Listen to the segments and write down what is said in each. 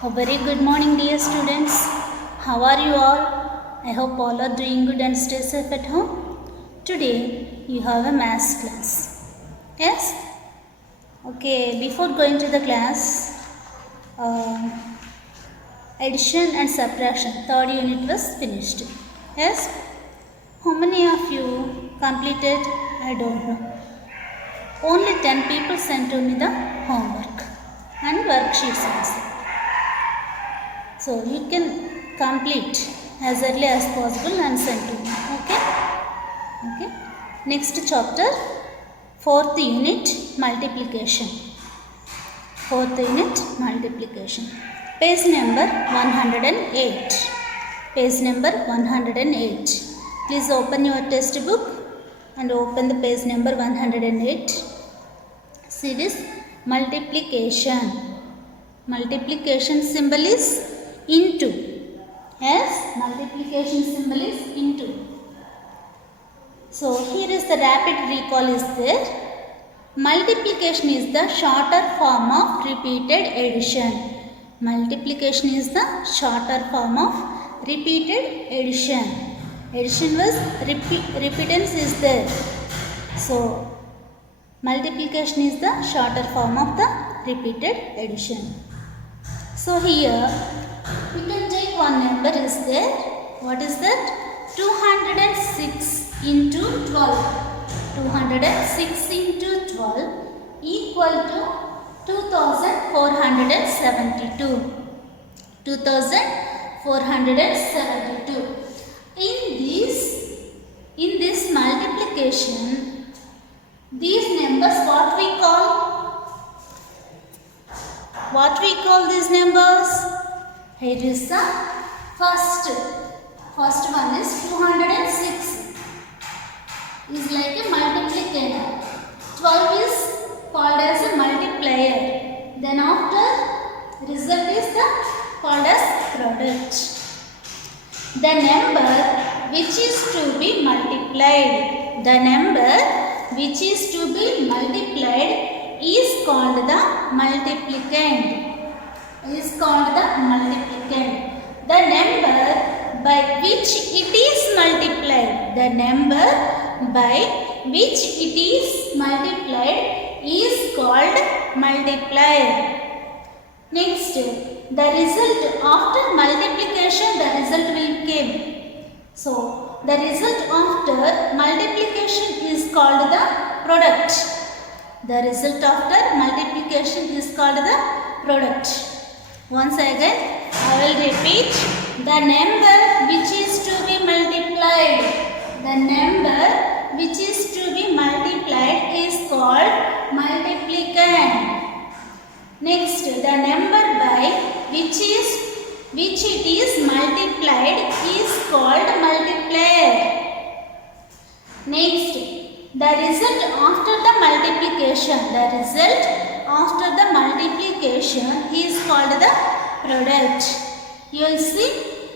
A very good morning, dear students. How are you all? I hope all are doing good and stay safe at home. Today you have a maths class. Yes? Okay, before going to the class, addition and subtraction, third unit was finished. Yes? How many of you completed? I don't know. Only 10 people sent to me the homework and worksheets also. So you can complete as early as possible and send to me. Okay. Next chapter, fourth unit, multiplication. Fourth unit, multiplication. Page number 108. Page number 108. Please open your textbook and open the page number 108. See this multiplication. Multiplication symbol is into. Yes, multiplication symbol is into. So here is the rapid recall is there. Multiplication is the shorter form of repeated addition. Multiplication is the shorter form of repeated addition. Addition was repetance is there. So multiplication is the shorter form of the repeated addition. So here we can take one number is there. What is that? 206 into 12. 206 into 12 equal to 2472. 2472. In this multiplication, these numbers what we call? What we call these numbers? Here is the first one is 206 is like a multiplicator. 12 is called as a multiplier. Then after result is the called as product. The number which is to be multiplied. The number which is to be multiplied is called the multiplicand. Is called the multiplicand. The number by which it is multiplied. The number by which it is multiplied is called multiplier. Next, the result after multiplication, the result will come. So, the result after multiplication is called the product. The result after multiplication is called the product. Once again, I will repeat. The number which is to be multiplied. The number which is to be multiplied is called multiplicand. Next, the number by which it is multiplied is called multiplier. Next, the result after the multiplication. The result after the multiplication is called the product. You will see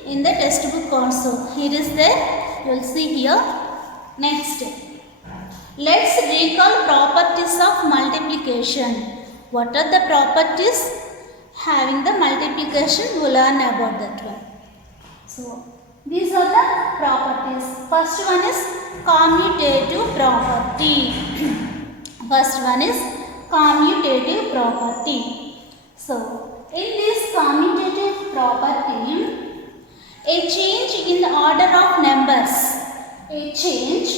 in the textbook also. Here is there. You will see here. Next, let's recall properties of multiplication. What are the properties? Having the multiplication, we will learn about that one. So, these are the properties. First one is commutative property. First one is commutative property. So, in this commutative property, a change in the order of numbers. A change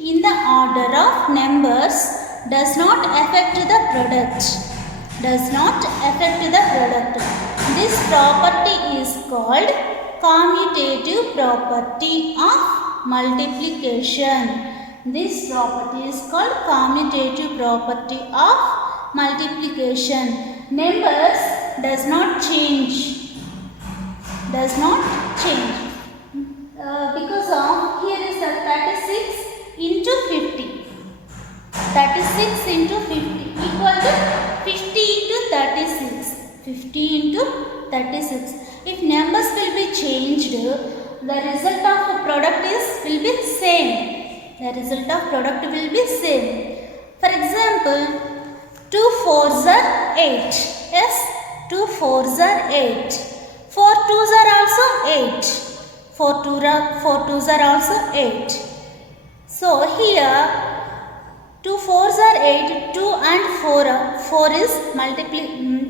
in the order of numbers does not affect the product. Does not affect the product. This property is called commutative property of multiplication. This property is called commutative property of multiplication. Numbers does not change. Does not change. Because of here is a 36 into 50. 36 into 50 equal to 50 into 36. 50 into 36. If numbers will be changed, the result of the product will be same. The result of product will be same. For example, 2 4s are 8. Yes, 2 fours are 8. 4 twos are also 8. 4 twos are also 8. So here 2 fours are 8, 2 and 4 is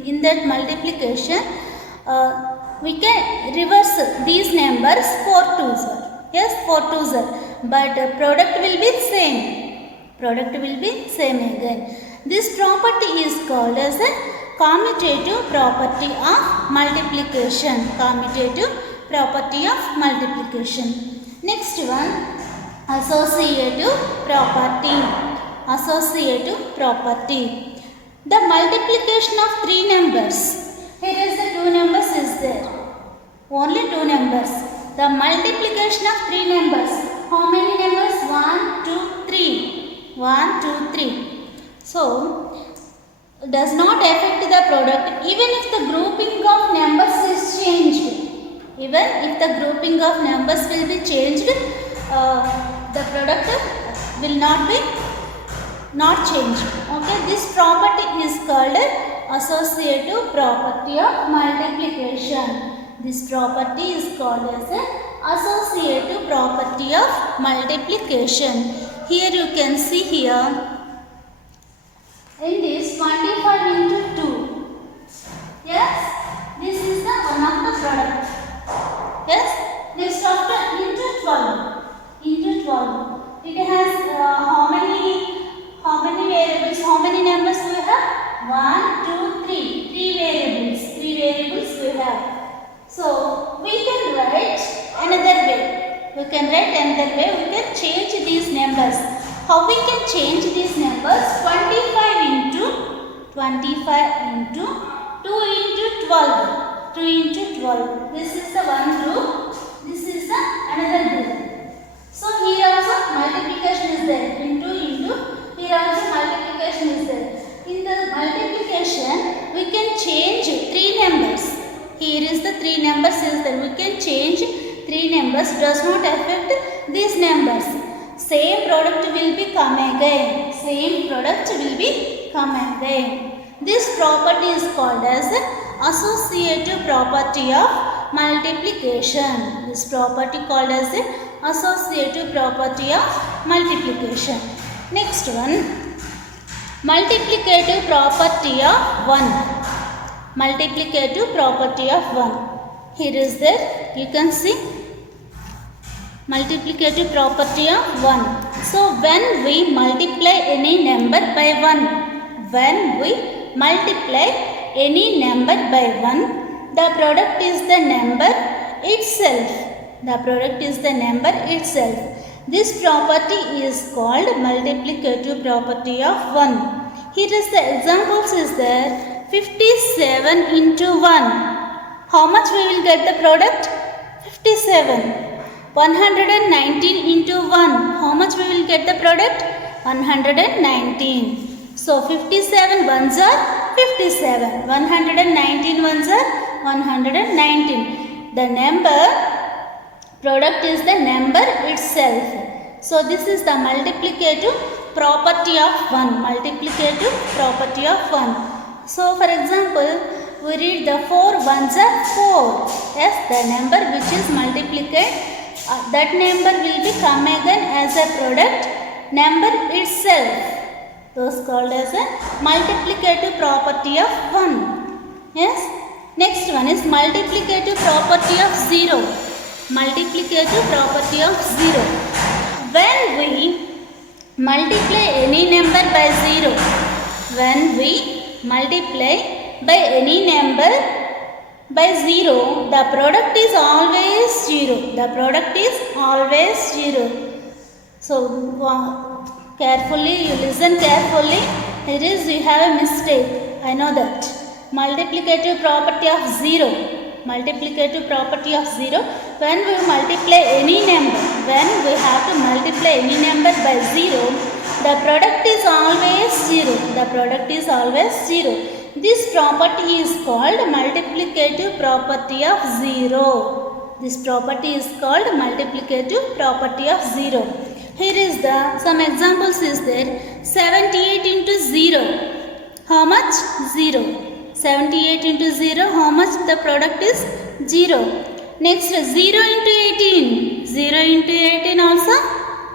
in that multiplication. We can reverse these numbers. 4 twos are. Yes, 4 twos are. But product will be same. Product will be same again. This property is called as a commutative property of multiplication. Commutative property of multiplication. Next one, associative property. Associative property. The multiplication of three numbers. Here is the two numbers is there. Only two numbers. The multiplication of three numbers. How many numbers? 1, 2, 3. 1, 2, 3. So, does not affect the product even if the grouping of numbers is changed. Even if the grouping of numbers will be changed, the product will not change. Okay, this property is called associative property of multiplication. This property is called as an associative property of multiplication. Here you can see here in this 25 into 2. Yes, this is the one of the product. Yes, next after into 12. Into 12. It has how many variables? How many numbers we have? 1, 2, 3. 3 variables. 3 variables we have. So, we can write another way. We can change these numbers. How we can change these numbers? 25 into 2 into 12. 2 into 12. This is the one group. This is the another group. So, here also multiplication is there. Into. Here also multiplication is there. In the multiplication, we can change 3 numbers. Here is the 3 numbers is there. We can change 3 numbers. Does not affect these numbers. Same product will be come again. Same product will be come again. This property is called as associative property of multiplication. This property called as associative property of multiplication. Next one, multiplicative property of 1. Multiplicative property of 1. Here is there. You can see multiplicative property of 1. So, when we multiply any number by 1, when we multiply any number by 1, the product is the number itself. The product is the number itself. This property is called multiplicative property of 1. Here is the examples is there. 57 into 1. How much we will get the product? 57. 119 into 1. How much we will get the product? 119. So 57 ones are 57. 119 ones are 119. The number product is the number itself. So this is the multiplicative property of 1. Multiplicative property of 1. So for example, we read the 4 ones are 4. Yes, the number which is multiplied, that number will be come again as a product number itself. Those called as a multiplicative property of 1. Yes. Next one is multiplicative property of 0. Multiplicative property of 0. When we multiply any number by 0, when we multiply by any number by 0, the product is always 0. The product is always 0. So, carefully, you listen carefully. Here is, you have a mistake. I know that. Multiplicative property of 0. Multiplicative property of 0. When we multiply any number, when we have to multiply any number by 0, the product is always 0. The product is always 0. This property is called multiplicative property of 0. This property is called multiplicative property of 0. Here is some examples is there. 78 into 0. How much? 0. 78 into 0, how much the product is? 0. Next 0 into 18. 0 into 18 also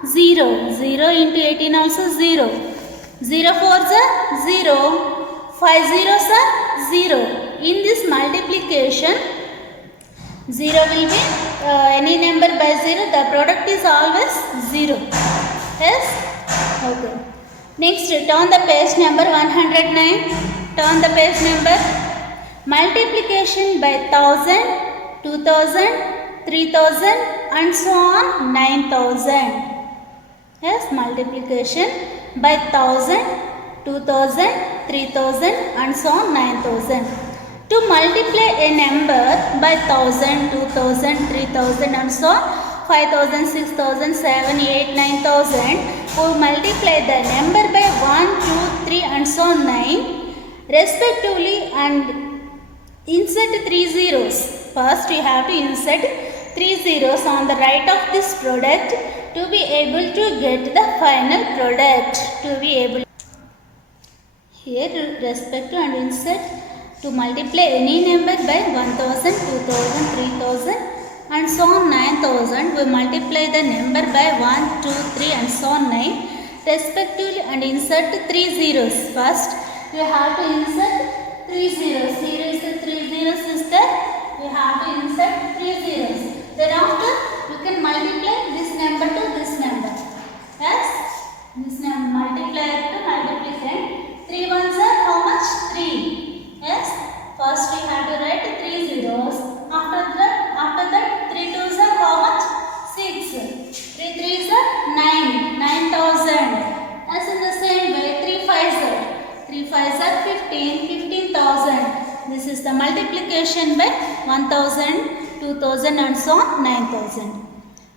0. 0 into 18 also 0. 0 4s are 0. 5 zeros are 0. In this multiplication, 0 will be any number by 0. The product is always 0. Yes? Okay. Next, turn the page number 109. Turn the page number. Multiplication by 1000, 2000, 3000 and so on 9000. Yes, multiplication by 1000, 2000, 3000 and so on 9000. To multiply a number by 1000, 2000, 3000 and so on 5000, 6000, 7, 8, 9000, we multiply the number by 1, 2, 3 and so on 9 respectively and insert 3 zeros. First you have to insert 3 zeros on the right of this product to be able to get the final product. To be able here respect to and insert to multiply any number by 1000, 2000, 3000 and so on 9000. We multiply the number by 1, 2, 3 and so on 9 respectively and insert 3 zeros. First you have to insert 3 zeros. Here is the 3 zeros is there. You have to insert 3 zeros. Thereafter you can multiply this number to this number. Yes? This number multiplier to multiplicand. 3 ones are how much? 3. Yes? First you have to write 3 zeros. After that 3 twos are how much? 6. 3 threes are 9. 9000. As in the same way 3 fives are 3 5s are 15, 15,000. This is the multiplication by 1000, 2000 and so on 9000.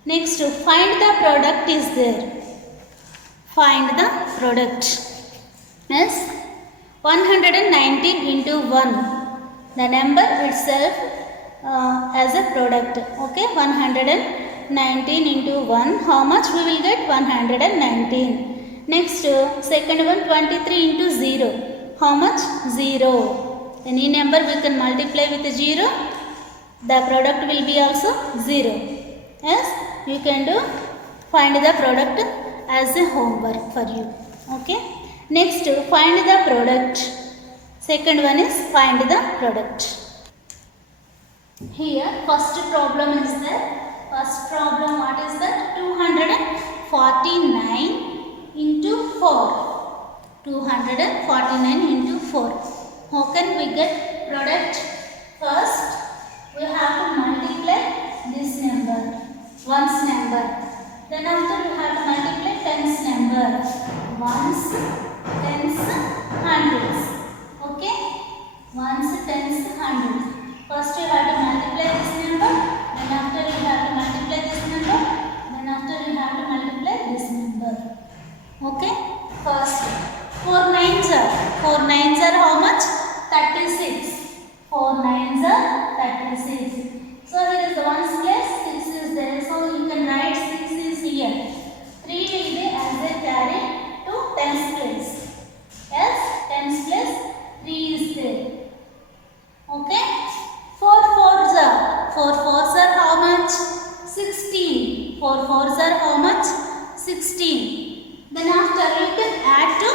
Next, find the product is there. Find the product. Yes, 119 into 1. The number itself as a product. Okay, 119 into 1. How much we will get? 119. Next, second one 23 into 0. How much? 0. Any number we can multiply with 0. The product will be also 0. Yes, you can do find the product as a homework for you. Okay. Next, find the product. Second one is find the product. Here, first problem is there. First problem, what is that? 249 into 4. 249 into 4. How can we get product? First, we have to multiply this number, ones number. Then after we have to multiply tens number. Ones, tens, hundreds. Okay? Ones, tens, hundreds. First you have to multiply this number. Then after you have to multiply this number. Then after you have to multiply this number. Okay? First, 4 nines are how much? 36. 4 nines are 36. So here is the ones place, 6 is there. So you can write 6 is here. 3 will be as a carry to tens place. Yes, tens place 3 is there. Okay? 4 fours are how much? 16. 4 fours are how much? 16. Then after you can add to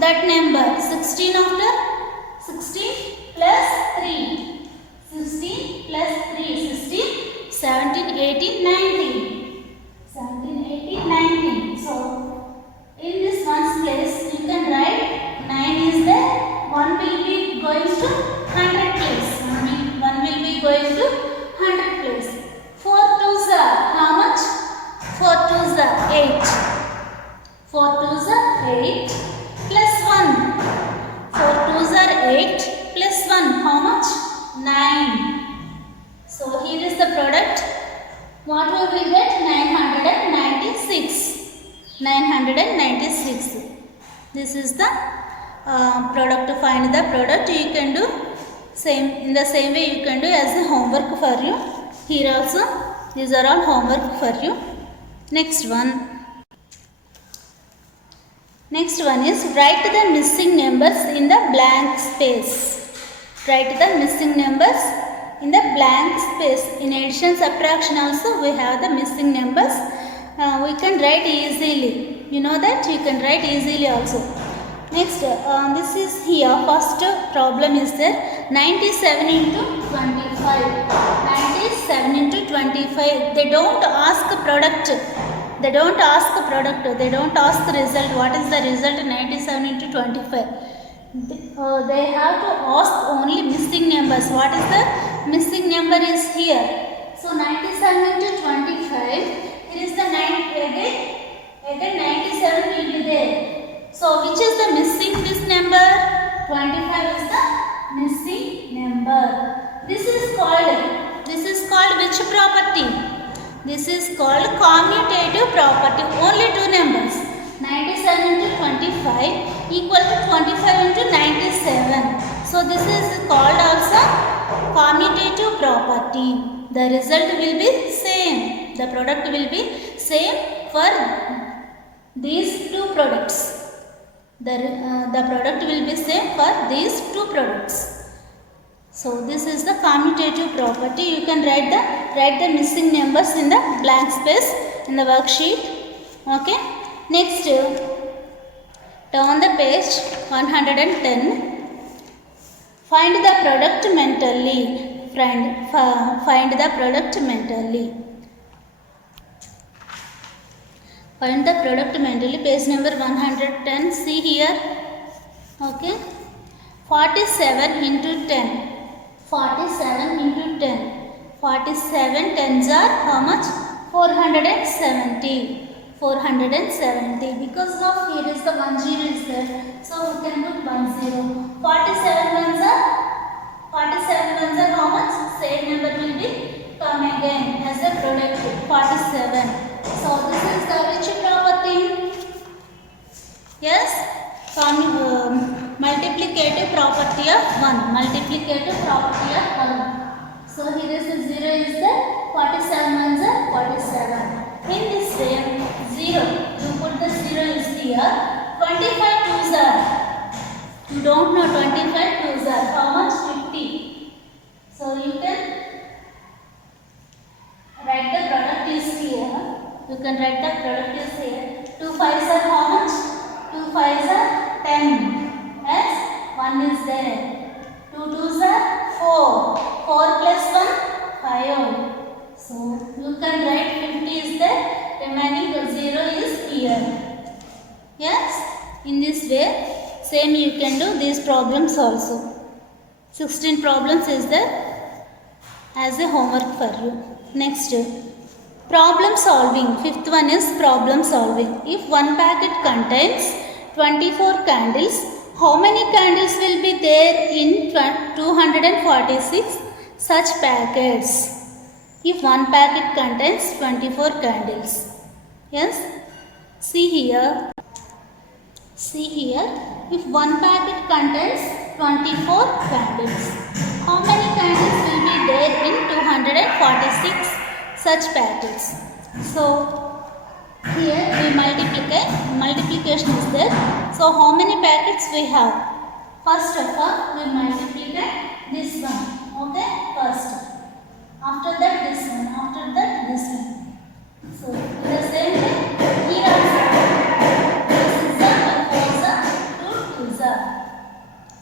that number 16 after 16 plus 3. 16 plus 3. 16, 17, 18, 19. 17, 18, 19. So in this one's place you can write 9 is there. 1 will be going to 100 place. 1 will be going to 100 place. 4 twos are how much? 4 twos are 8. 4 twos are 8 plus 1. 4 twos are 8 plus 1. How much? 9. So here is the product. What will we get? 996. 996. This is the product. To find the product you can do same in the same way you can do as a homework for you. Here also these are all homework for you. Next one. Next one is write the missing numbers in the blank space. write the missing numbers in the blank space. In addition subtraction also we have the missing numbers. We can write easily. You know that you can write easily also. Next, this is here. First problem is there. 97 into 25. 97 into 25. They don't ask product. They don't ask product. They don't ask the result. What is the result? 97 into 25. They have to ask only missing numbers. What is the missing number is here. So 97 into 25. Here is the 9 again 97 will be there. So which is the missing this number? 25 is the missing number. This is called which property? This is called commutative property. Only two numbers. 97 into 25 equal to 25 into 97. So this is called also commutative property. The result will be same. The product will be same for these two products. The product will be same for these two products. So this is the commutative property. You can write the missing numbers in the blank space in the worksheet. Okay. Next, turn the page 110. Find the product mentally. Find the product mentally. Find the product mentally. Page number 110. See here. Okay. 47 into 10. 47 into 10. 47 tens are how much? 470. 470. Because of here is the 10 is there. So we can put 10. 47 ones are how much? Same number will be come again as a product. 47. So this is the which property? Yes. Multiplicative property of 1. Multiplicative property of 1. So here is the 0 is the 47 ones are 47. In this way, 0. You put the 0 is here. 25 twos are. You don't know 25 twos are. How much? 50. So you can write the product is here. You can write the product is here. 2 5s are how much? 2 5s are 10. Yes? 1 is there. 2 2s are 4. 4 plus 1, 5. So you can write 50 is there. Remaining 0 is here. Yes? In this way, same you can do these problems also. 16 problems is there as a homework for you. Next, problem solving. Fifth one is problem solving. If one packet contains 24 candles, how many candles will be there in 246 such packets? If one packet contains 24 candles. Yes? See here. If one packet contains 24 candles, how many candles will be there in 246 such packets? So here we multiplication is there. So how many packets we have? First of all we multiply this one. Okay, first. After that this one. After that this one. So in the same way here also. This is a 4 is a 2 is a.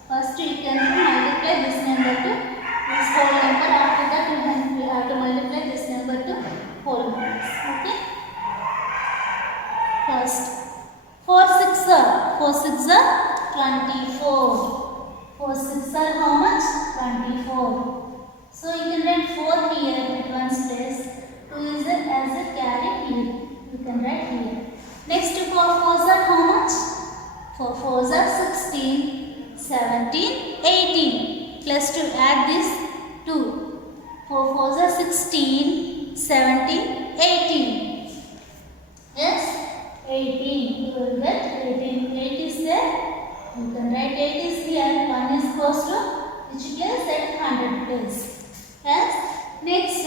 First you can multiply this number to this whole number. After that we have to multiply this number to whole numbers. Okay. First 4 6 are 24. 4 6 are how much? 24. So you can write 4 here at one place. 2 is as a carry here. You can write here. Next 4 4s are how much? 4 4s are 16, 17, 18. Plus to add this 2. 4 4s are 16, 17, 18. Yes? 18. You will get 18. 8 is there. You can write 8 is here. 1 is close to which place? At 100 place. Yes? Next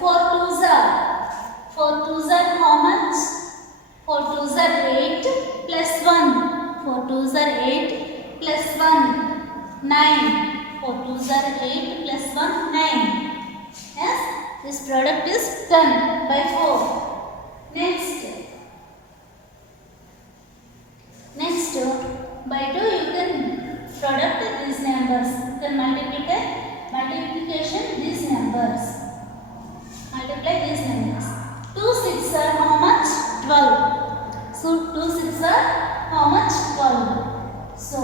4 2s are how much? 4 2s are 8 plus 1. 4 2s are 8 plus 1. 9. 4 2s are 8 plus 1 9. Yes, this product is 10 by 4. Next by 2 you can product these numbers. You can multiplication these numbers. Multiply these numbers. 2 6 are how much? 12. So 2 6 are how much? 12. So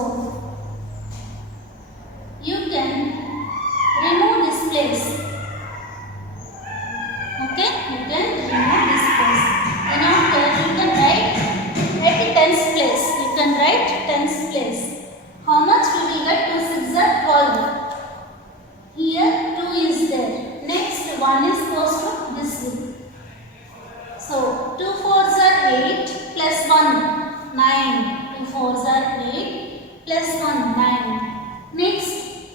you can remove this place. Okay, you can remove this place. Then after you can write at tens place. You can write tens place. How much we will get? 2 6 are 12. Here 2 is there. Next 1 is goes to this way. So 2 4s are 8 plus 1 9. 2 4s are 8 plus 1 9. Next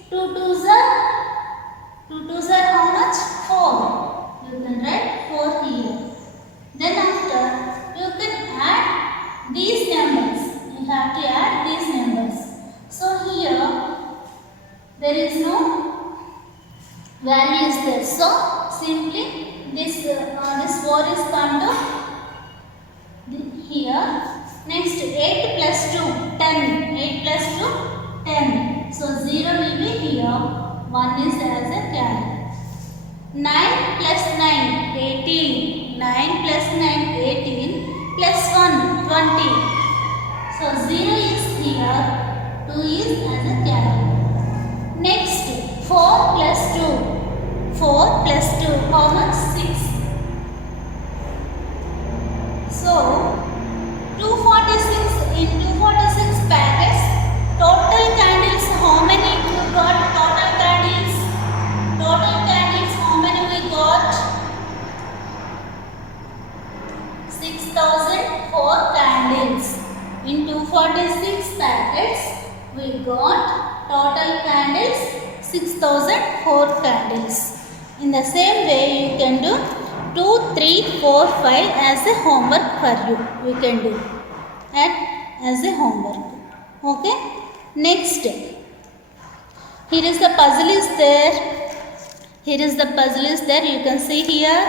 2 2s are how much? 4. You can write 4 here. Then after you can add these numbers. You have to add these numbers. So here there is no value is there. So simply this 4 is come to here. Next 8 plus 2 10. 8 plus 2 10. So 0 will be here. 1 is as a carry. 9 plus 9 18. 9 plus 9 18 plus 1 20. So 0 is here. 2 is as a carry. Next 4 plus 2. 4 plus 2 how much? 6. So 246 in 246 packets. Total candles how many you got? Total candles how many we got? 6004 candles. In 246 packets we got total candles 6004 candles. In the same way you can do 2, 3, 4, 5 as a homework for you. We can do and as a homework. Okay. Next, here is the puzzle is there. Here is the puzzle is there. You can see here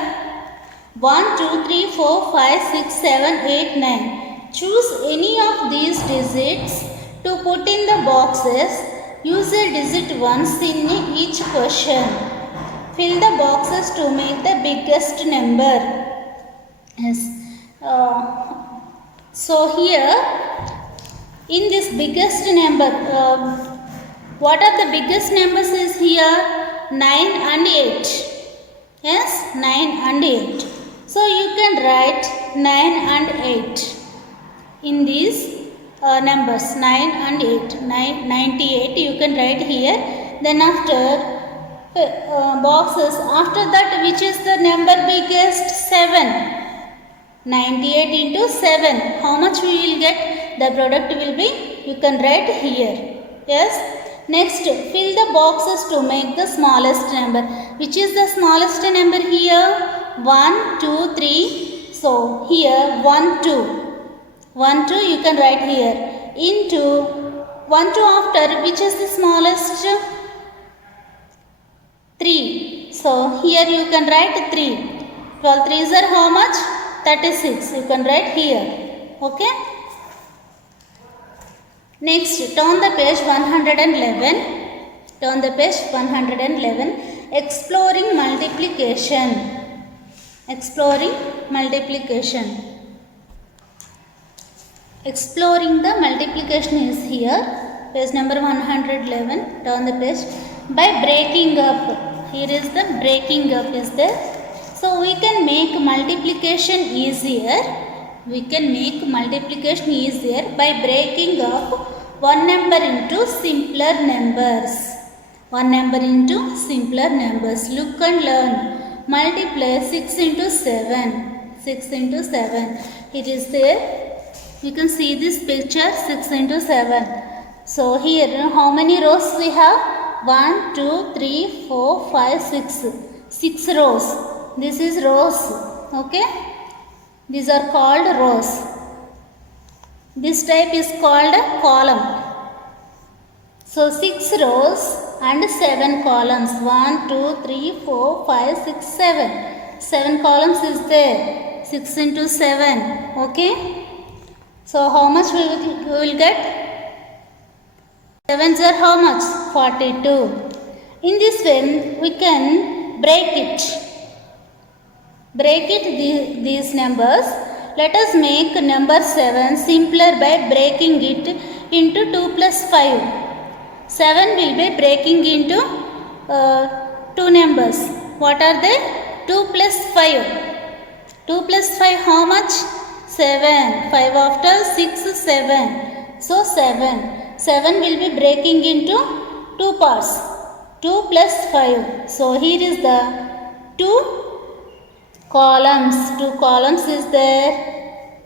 1, 2, 3, 4, 5, 6, 7, 8, 9. Choose any of these digits to put in the boxes. Use a digit once in each question. Fill the boxes to make the biggest number. Yes. So here in this biggest number, what are the biggest numbers is here? 9 and 8. Yes, 9 and 8. So you can write 9 and 8 in these numbers 9 and 8. 98 you can write here. Then after boxes, after that which is the number biggest? 7. 98 into 7. How much we will get? The product will be, you can write here. Yes. Next, fill the boxes to make the smallest number. Which is the smallest number here? 1, 2, 3. So here 1, 2. 1, 2 you can write here. Into 1, 2 after which is the smallest? 3. So here you can write 3. 12 3s are how much? 36. You can write here. Okay. Next, turn the page 111. Turn the page 111. Exploring multiplication. Exploring multiplication. Exploring the multiplication is here. Page number 111. Turn the page. By breaking up. Here is the breaking up is there. So we can make multiplication easier. We can make multiplication easier by breaking up one number into simpler numbers. One number into simpler numbers. Look and learn. Multiply 6 into 7. 6 into 7. It is there. You can see this picture 6 into 7. So here how many rows we have? 1, 2, 3, 4, 5, 6. 6 rows. This is rows. Okay. These are called rows. This type is called a column. So 6 rows and 7 columns. 1, 2, 3, 4, 5, 6, 7. 7 columns is there. 6 into 7. Okay. So how much we will get? 7s are how much? 42. In this way we can break it. These numbers. Let us make number 7 simpler by breaking it into 2 plus 5. 7 will be breaking into 2 numbers. What are they? 2 plus 5. 2 plus 5 how much? 7. 5 after 6, 7. So 7. 7 will be breaking into 2 parts. 2 plus 5. So here is the 2 columns. 2 columns is there.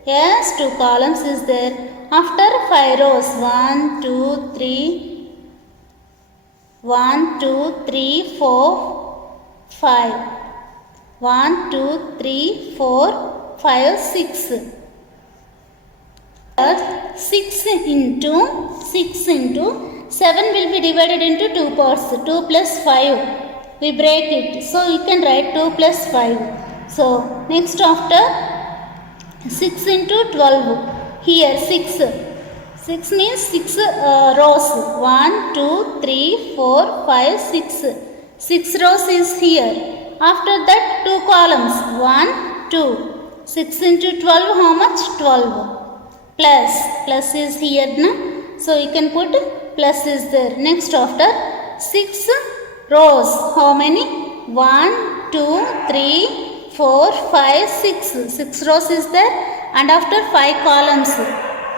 Yes, 2 columns is there. After 5 rows. 1, 2, 3. 1, 2, 3, 4, 5. 1, 2, 3, 4, 5, 6. 6 into 7 will be divided into 2 parts. 2 plus 5. We break it. So you can write 2 plus 5. So next after 6 into 12. Here 6. 6 means 6 rows. 1, 2, 3, 4, 5, 6. 6 rows is here. After that 2 columns. 1, 2. 6 into 12 how much? 12. Plus is here. No? So you can put plus is there. Next after 6 rows. How many? 1, 2, 3, 4, 5, 6. 6 rows is there. And after 5 columns.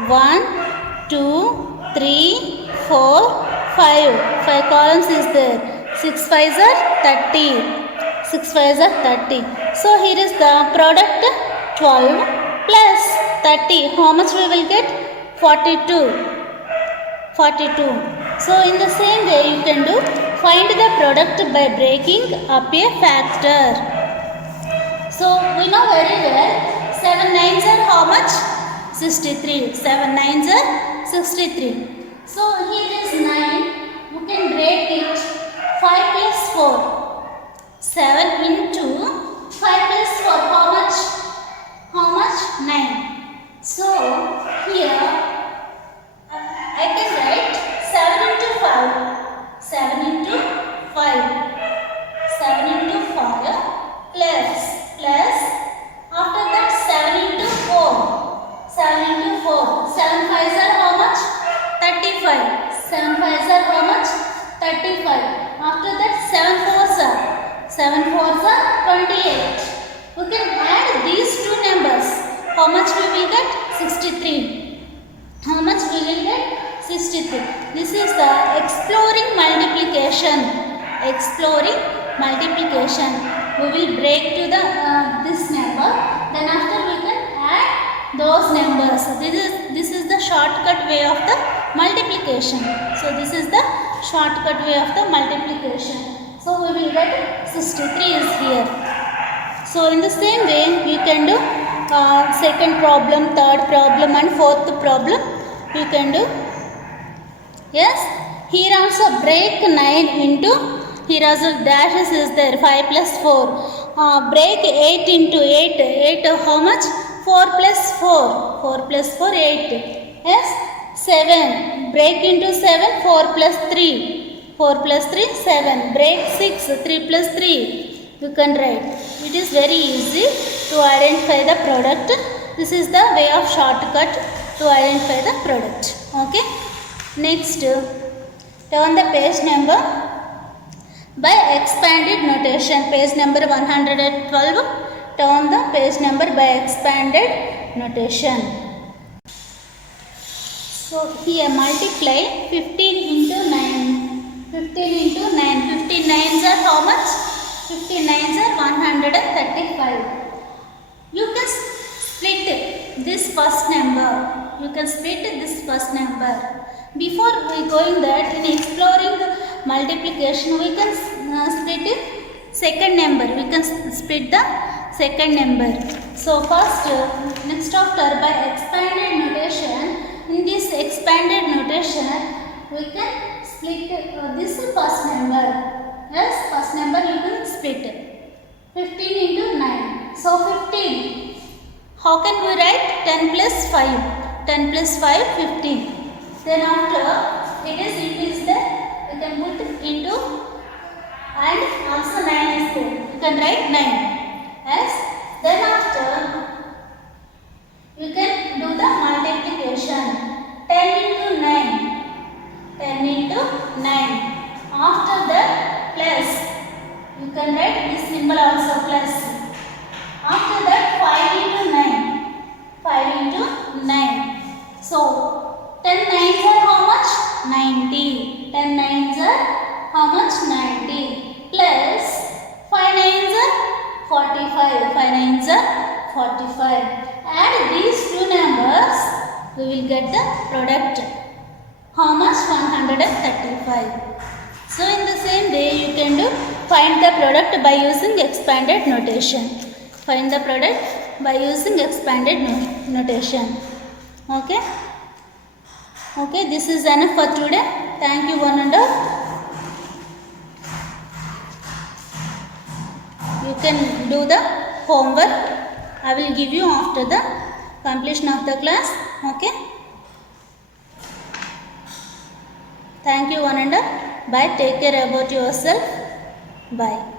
1, 2, 3, 4, 5. 5 columns is there. 6 5s are 30. 6 5s are 30. So here is the product 12 plus 30. How much we will get? 42. 42. So in the same way you can do find the product by breaking up a factor. So we know very well 7 9s are how much? 63. 7 9s are 63. So here is 9. You can break it. 5 plus 4. 7 into 5 plus 4. How much? How much? 9. So here I can write 7 into 5. 7 into 5. 7 into 5 plus after that 7 into 4. 7 into 4. 7 5s are how much? 35. 7 5s are how much? 35. After that 7 4s are 28. We can add these two numbers. How much we will get? 63. How much we will get? 63. This is the exploring multiplication. Exploring multiplication. We will break to the this number. Then after we can add those numbers. This is the shortcut way of the multiplication. So this is the shortcut way of the multiplication. So we will get 63 is here. So in the same way we can do second problem, third problem and fourth problem. You can do. Yes. Here also break 9 into. Here also dashes is there. 5 plus 4. Break 8 into 8. 8 how much? 4 plus 4. 4 plus 4 8. Yes. 7. Break into 7. 4 plus 3. 4 plus 3 7. Break 6. 3 plus 3. You can write. It is very easy to identify the product. This is the way of shortcut to identify the product. Okay. Next, turn the page number by expanded notation. Page number 112. Turn the page number by expanded notation. So here multiply 15 into 9. 15 into 9. 15 9s are how much? 15 9s are 135. You can split this first number. You can split this first number. Before we going that, in exploring multiplication, we can split second number. We can split the second number. So first, next after by expanded notation. In this expanded notation, we can split this first number. Yes, first number you can split. 15 into 9. So 15. How can we write 10 plus 5? 10 plus 5, 15. Then after it is increased, you can put into and also 9 is there. You can write 9. Yes. Then after you can do the multiplication. 10 into 9. 10 into 9. After that plus. You can write this symbol also plus. After that 5 into 9. 5 into 9. So 10 nines are how much? 90. 10 nines are how much? 90. Plus 5 nines are 45. 5 nines are 45. Add these two numbers, we will get the product. How much? 135. So in the same way you can do find the product by using expanded notation. Find the product by using expanded notation. Okay. Okay, this is enough for today. Thank you one and all. You can do the homework. I will give you after the completion of the class. Okay. Thank you one and all. Bye. Take care about yourself. Bye.